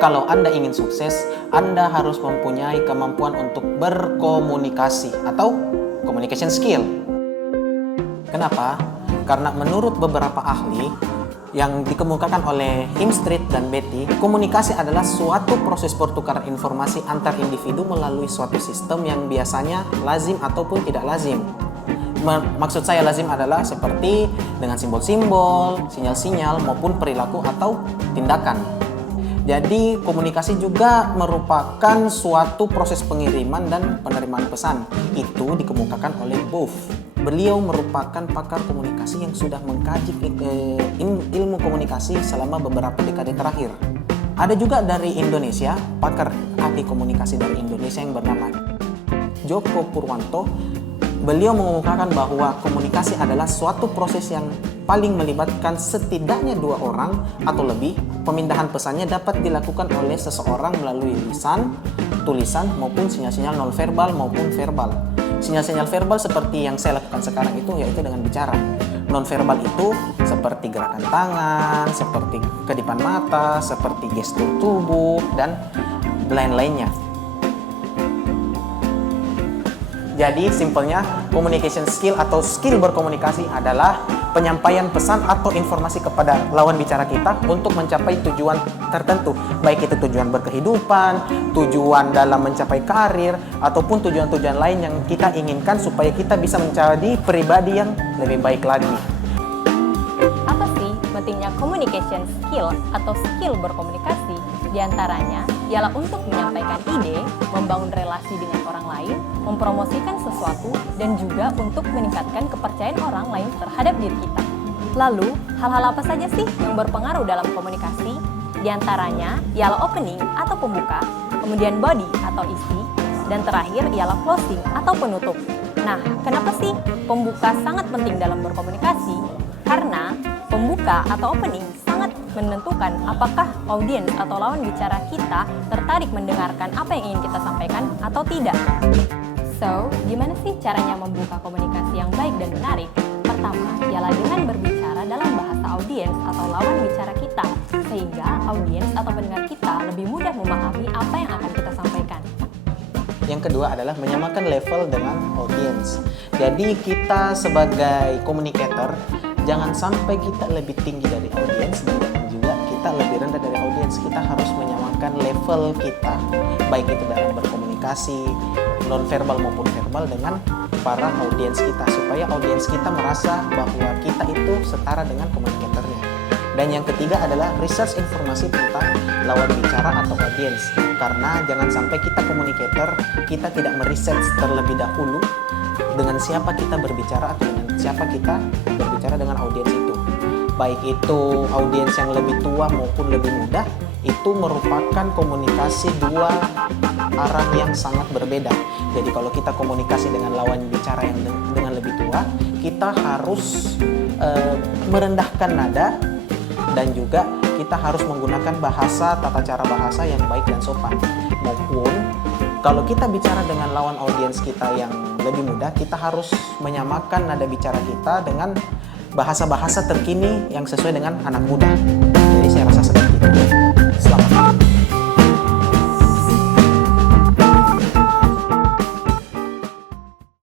Kalau Anda ingin sukses, Anda harus mempunyai kemampuan untuk berkomunikasi atau communication skill. Kenapa? Karena menurut beberapa ahli yang dikemukakan oleh Himstreet dan Beatty, komunikasi adalah suatu proses pertukaran informasi antar individu melalui suatu sistem yang biasanya lazim ataupun tidak lazim. Maksud saya lazim adalah seperti dengan simbol-simbol, sinyal-sinyal maupun perilaku atau tindakan. Jadi komunikasi juga merupakan suatu proses pengiriman dan penerimaan pesan. Itu dikemukakan oleh Boff. Beliau merupakan pakar komunikasi yang sudah mengkaji ilmu komunikasi selama beberapa dekade terakhir. Ada juga dari Indonesia, pakar ahli komunikasi dari Indonesia yang bernama Joko Purwanto. Beliau mengemukakan bahwa komunikasi adalah suatu proses yang paling melibatkan setidaknya dua orang atau lebih. Pemindahan pesannya dapat dilakukan oleh seseorang melalui lisan, tulisan, maupun sinyal-sinyal nonverbal maupun verbal. Sinyal-sinyal verbal seperti yang saya lakukan sekarang itu yaitu dengan bicara. Nonverbal itu seperti gerakan tangan, seperti kedipan mata, seperti gestur tubuh, dan lain-lainnya. Jadi simpelnya, communication skill atau skill berkomunikasi adalah penyampaian pesan atau informasi kepada lawan bicara kita untuk mencapai tujuan tertentu, baik itu tujuan berkehidupan, tujuan dalam mencapai karir, ataupun tujuan-tujuan lain yang kita inginkan supaya kita bisa menjadi pribadi yang lebih baik lagi. Apa sih pentingnya communication skill atau skill berkomunikasi? Di antaranya ialah untuk menyampaikan ide, membangun relasi dengan orang lain, mempromosikan sesuatu, dan juga untuk meningkatkan kepercayaan orang lain terhadap diri kita. Lalu, hal-hal apa saja sih yang berpengaruh dalam komunikasi? Di antaranya ialah opening atau pembuka, kemudian body atau isi, dan terakhir ialah closing atau penutup. Nah, kenapa sih pembuka sangat penting dalam berkomunikasi? Karena pembuka atau opening sangat menentukan apakah audiens atau lawan bicara kita tertarik mendengarkan apa yang ingin kita sampaikan atau tidak. So, gimana sih caranya membuka komunikasi yang baik dan menarik? Pertama, ialah dengan berbicara dalam bahasa audiens atau lawan bicara kita, sehingga audiens atau pendengar kita lebih mudah memahami apa yang akan kita sampaikan. Yang kedua adalah menyamakan level dengan audiens. Jadi kita sebagai communicator, jangan sampai kita lebih tinggi dari audiens dan jangan juga kita lebih rendah dari audiens. Kita harus menyamakan level kita, baik itu dalam berkomunikasi, nonverbal maupun verbal, dengan para audiens kita, supaya audiens kita merasa bahwa kita itu setara dengan komunikatornya. Dan yang ketiga adalah research informasi tentang lawan bicara atau audiens. Karena jangan sampai kita communicator, kita tidak meresearch terlebih dahulu dengan siapa kita berbicara atau dengan siapa kita berbicara dengan audiens itu. Baik itu audiens yang lebih tua maupun lebih muda, itu merupakan komunikasi dua arah yang sangat berbeda. Jadi kalau kita komunikasi dengan lawan bicara yang dengan lebih tua, kita harus merendahkan nada, dan juga kita harus menggunakan bahasa, tata cara bahasa yang baik dan sopan. Maupun kalau kita bicara dengan lawan audiens kita yang lebih muda, kita harus menyamakan nada bicara kita dengan bahasa-bahasa terkini yang sesuai dengan anak muda. Jadi saya rasa seperti itu.